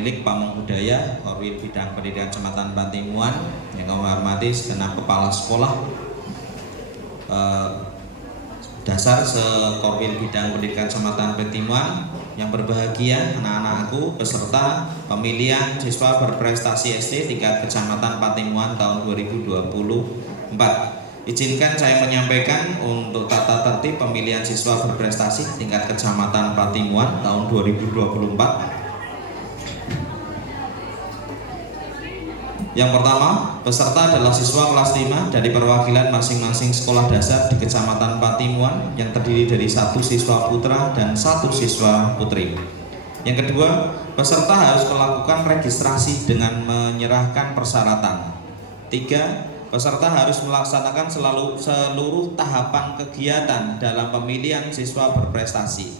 pemilik Pamong Budaya Korwil Bidang Pendidikan Kecamatan Patimuan, yang kami hormati segenap kepala sekolah dasar Sekorwil Bidang Pendidikan Kecamatan Patimuan, yang berbahagia anak-anakku peserta pemilihan siswa berprestasi SD tingkat Kecamatan Patimuan tahun 2024. Izinkan saya menyampaikan untuk tata tertib pemilihan siswa berprestasi tingkat Kecamatan Patimuan tahun 2024. Yang pertama, peserta adalah siswa kelas 5 dari perwakilan masing-masing sekolah dasar di Kecamatan Patimuan yang terdiri dari 1 siswa putra dan 1 siswa putri. Yang kedua, peserta harus melakukan registrasi dengan menyerahkan persyaratan. 3. Peserta harus melaksanakan seluruh tahapan kegiatan dalam pemilihan siswa berprestasi.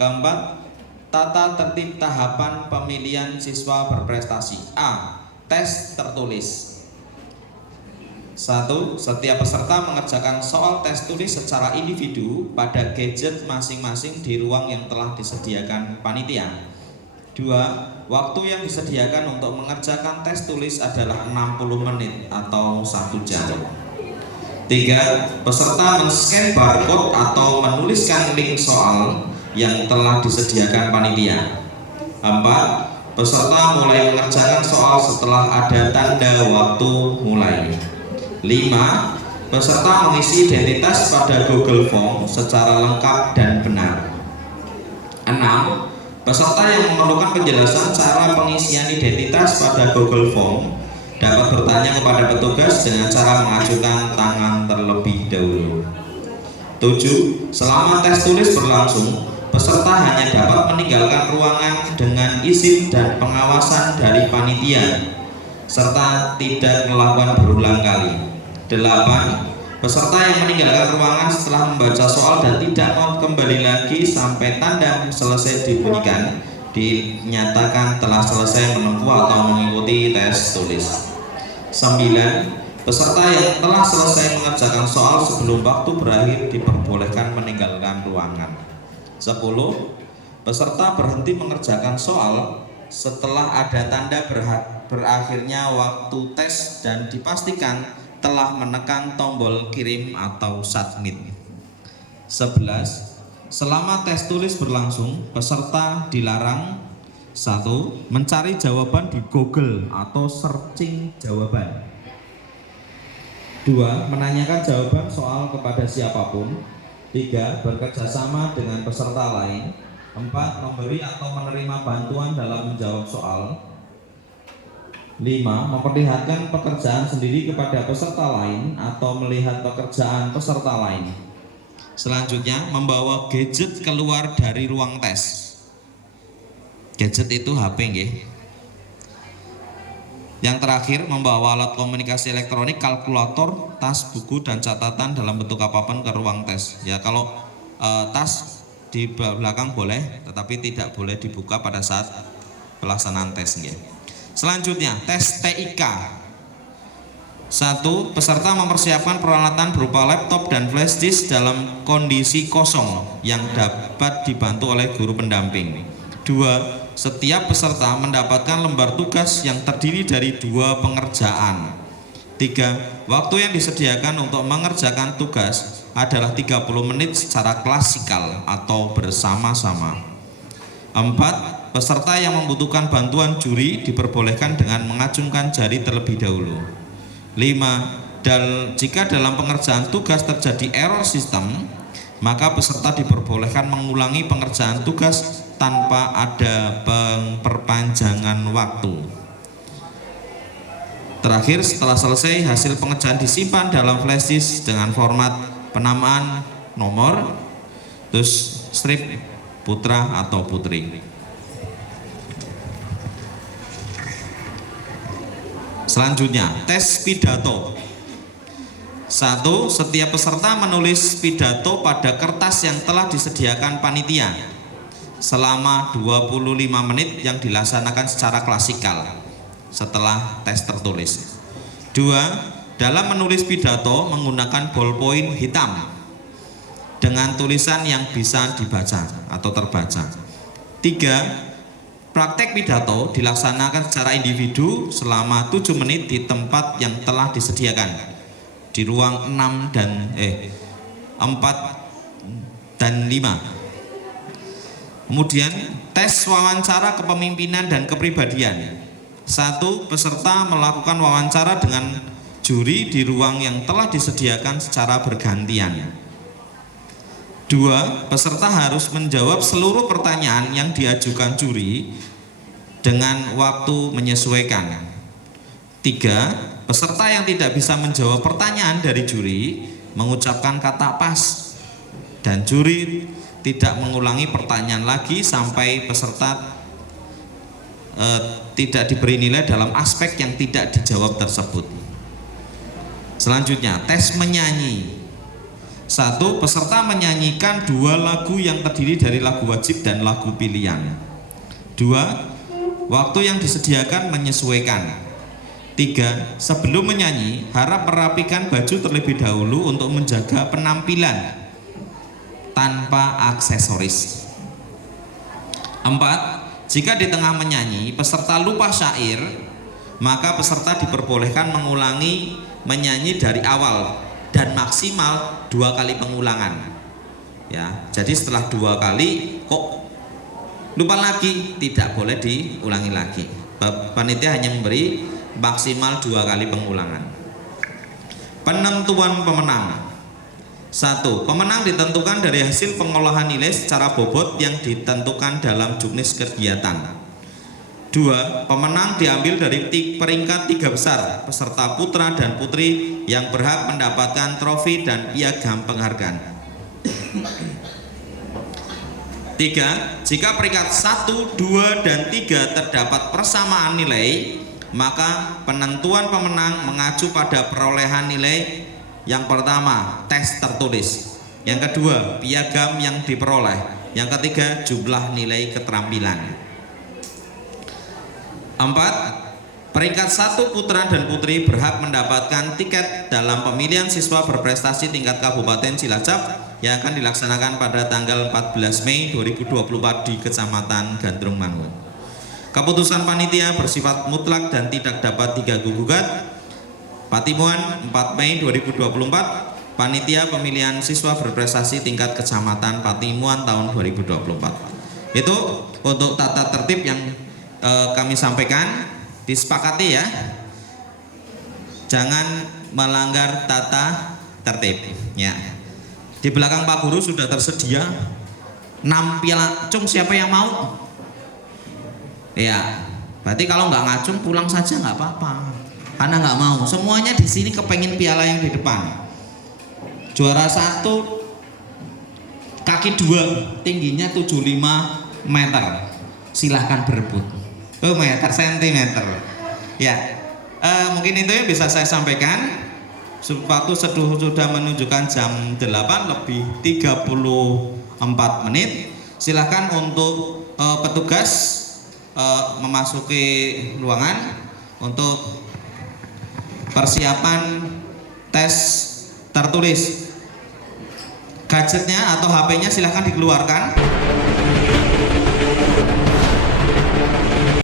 Keempat, tata tertib tahapan pemilihan siswa berprestasi. A. Tes tertulis. 1. Setiap peserta mengerjakan soal tes tulis secara individu pada gadget masing-masing di ruang yang telah disediakan panitia. 2. Waktu yang disediakan untuk mengerjakan tes tulis adalah 60 menit atau 1 jam. 3. Peserta men-scan barcode atau menuliskan link soal yang telah disediakan panitia. 4. Peserta mulai mengerjakan soal setelah ada tanda waktu mulai. 5. Peserta mengisi identitas pada Google Form secara lengkap dan benar. 6. Peserta yang memerlukan penjelasan cara pengisian identitas pada Google Form dapat bertanya kepada petugas dengan cara mengajukan tangan terlebih dahulu. 7. Selama tes tulis berlangsung, peserta hanya dapat meninggalkan ruangan dengan izin dan pengawasan dari panitia, serta tidak melakukan berulang kali. 8. Peserta yang meninggalkan ruangan setelah membaca soal dan tidak mau kembali lagi sampai tanda selesai dibunyikan dinyatakan telah selesai menempuh atau mengikuti tes tulis. 9. Peserta yang telah selesai mengerjakan soal sebelum waktu berakhir diperbolehkan meninggalkan ruangan. 10. Peserta berhenti mengerjakan soal setelah ada tanda berakhirnya waktu tes dan dipastikan telah menekan tombol kirim atau submit. 11. Selama tes tulis berlangsung, peserta dilarang 1. Mencari jawaban di Google atau searching jawaban. 2. Menanyakan jawaban soal kepada siapapun. 3. Bekerja sama dengan peserta lain. 4. Memberi atau menerima bantuan dalam menjawab soal. 5. Memperlihatkan pekerjaan sendiri kepada peserta lain atau melihat pekerjaan peserta lain. Selanjutnya, membawa gadget keluar dari ruang tes. Gadget itu HP nggih. Yang terakhir, membawa alat komunikasi elektronik, kalkulator, tas, buku, dan catatan dalam bentuk apapun ke ruang tes. Ya, kalau tas di belakang boleh, tetapi tidak boleh dibuka pada saat pelaksanaan tes nggih. Selanjutnya, tes TIK. 1. Peserta mempersiapkan peralatan berupa laptop dan flash disk dalam kondisi kosong yang dapat dibantu oleh guru pendamping. 2. Setiap peserta mendapatkan lembar tugas yang terdiri dari 2 pengerjaan. 3. Waktu yang disediakan untuk mengerjakan tugas adalah 30 menit secara klasikal atau bersama-sama. 4. Peserta yang membutuhkan bantuan juri diperbolehkan dengan mengacungkan jari terlebih dahulu. 5. Jika dalam pengerjaan tugas terjadi error sistem, maka peserta diperbolehkan mengulangi pengerjaan tugas tanpa ada perpanjangan waktu. Terakhir, setelah selesai, hasil pengerjaan disimpan dalam flash disk dengan format penamaan nomor, terus strip putra atau putri. Selanjutnya, tes pidato. 1. Setiap peserta menulis pidato pada kertas yang telah disediakan panitia selama 25 menit yang dilaksanakan secara klasikal setelah tes tertulis. 2. Dalam menulis pidato menggunakan ballpoint hitam dengan tulisan yang bisa dibaca atau terbaca. 3. Praktek pidato dilaksanakan secara individu selama 7 menit di tempat yang telah disediakan di ruang 4 dan 5. Kemudian tes wawancara kepemimpinan dan kepribadian. 1. Peserta melakukan wawancara dengan juri di ruang yang telah disediakan secara bergantian. 2. Peserta harus menjawab seluruh pertanyaan yang diajukan juri dengan waktu menyesuaikan. 3. Peserta yang tidak bisa menjawab pertanyaan dari juri mengucapkan kata pas, dan juri tidak mengulangi pertanyaan lagi sampai peserta tidak diberi nilai dalam aspek yang tidak dijawab tersebut. Selanjutnya, tes menyanyi. 1. Peserta menyanyikan 2 lagu yang terdiri dari lagu wajib dan lagu pilihan. 2. Waktu yang disediakan menyesuaikan. 3. Sebelum menyanyi, harap merapikan baju terlebih dahulu untuk menjaga penampilan tanpa aksesoris. 4. Jika di tengah menyanyi peserta lupa syair, maka peserta diperbolehkan mengulangi menyanyi dari awal dan maksimal 2 kali pengulangan. Ya, jadi setelah 2 kali kok lupa lagi, tidak boleh diulangi lagi. Panitia hanya memberi maksimal 2 kali pengulangan. Penentuan pemenang. 1. Pemenang ditentukan dari hasil pengolahan nilai secara bobot yang ditentukan dalam juknis kegiatan. 2. Pemenang diambil dari peringkat 3 besar peserta putra dan putri yang berhak mendapatkan trofi dan piagam penghargaan. 3. Jika peringkat 1, 2, dan 3 terdapat persamaan nilai, maka penentuan pemenang mengacu pada perolehan nilai. Yang pertama, tes tertulis. Yang kedua, piagam yang diperoleh. Yang ketiga, jumlah nilai keterampilan. 4. Peringkat 1 putra dan putri berhak mendapatkan tiket dalam pemilihan siswa berprestasi tingkat Kabupaten Cilacap yang akan dilaksanakan pada tanggal 14 Mei 2024 di Kecamatan Gandrung Mangun. Keputusan panitia bersifat mutlak dan tidak dapat diganggu-gugat. Patimuan 4 Mei 2024, panitia pemilihan siswa berprestasi tingkat Kecamatan Patimuan tahun 2024. Itu untuk tata tertib yang kami sampaikan, disepakati ya, jangan melanggar tata tertib ya. Di belakang Pak Guru sudah tersedia 6 piala acung, siapa yang mau? Ya, berarti kalau nggak ngacung pulang saja nggak apa-apa, karena nggak mau. Semuanya di sini kepengen piala yang di depan. Juara 1 kaki 2 tingginya 75 meter, silahkan berebut. Sentimeter. Ya, mungkin itu yang bisa saya sampaikan. Waktu sudah menunjukkan jam 8:34 menit. Silahkan untuk petugas memasuki ruangan untuk persiapan tes tertulis. Gadgetnya atau HP-nya silahkan dikeluarkan.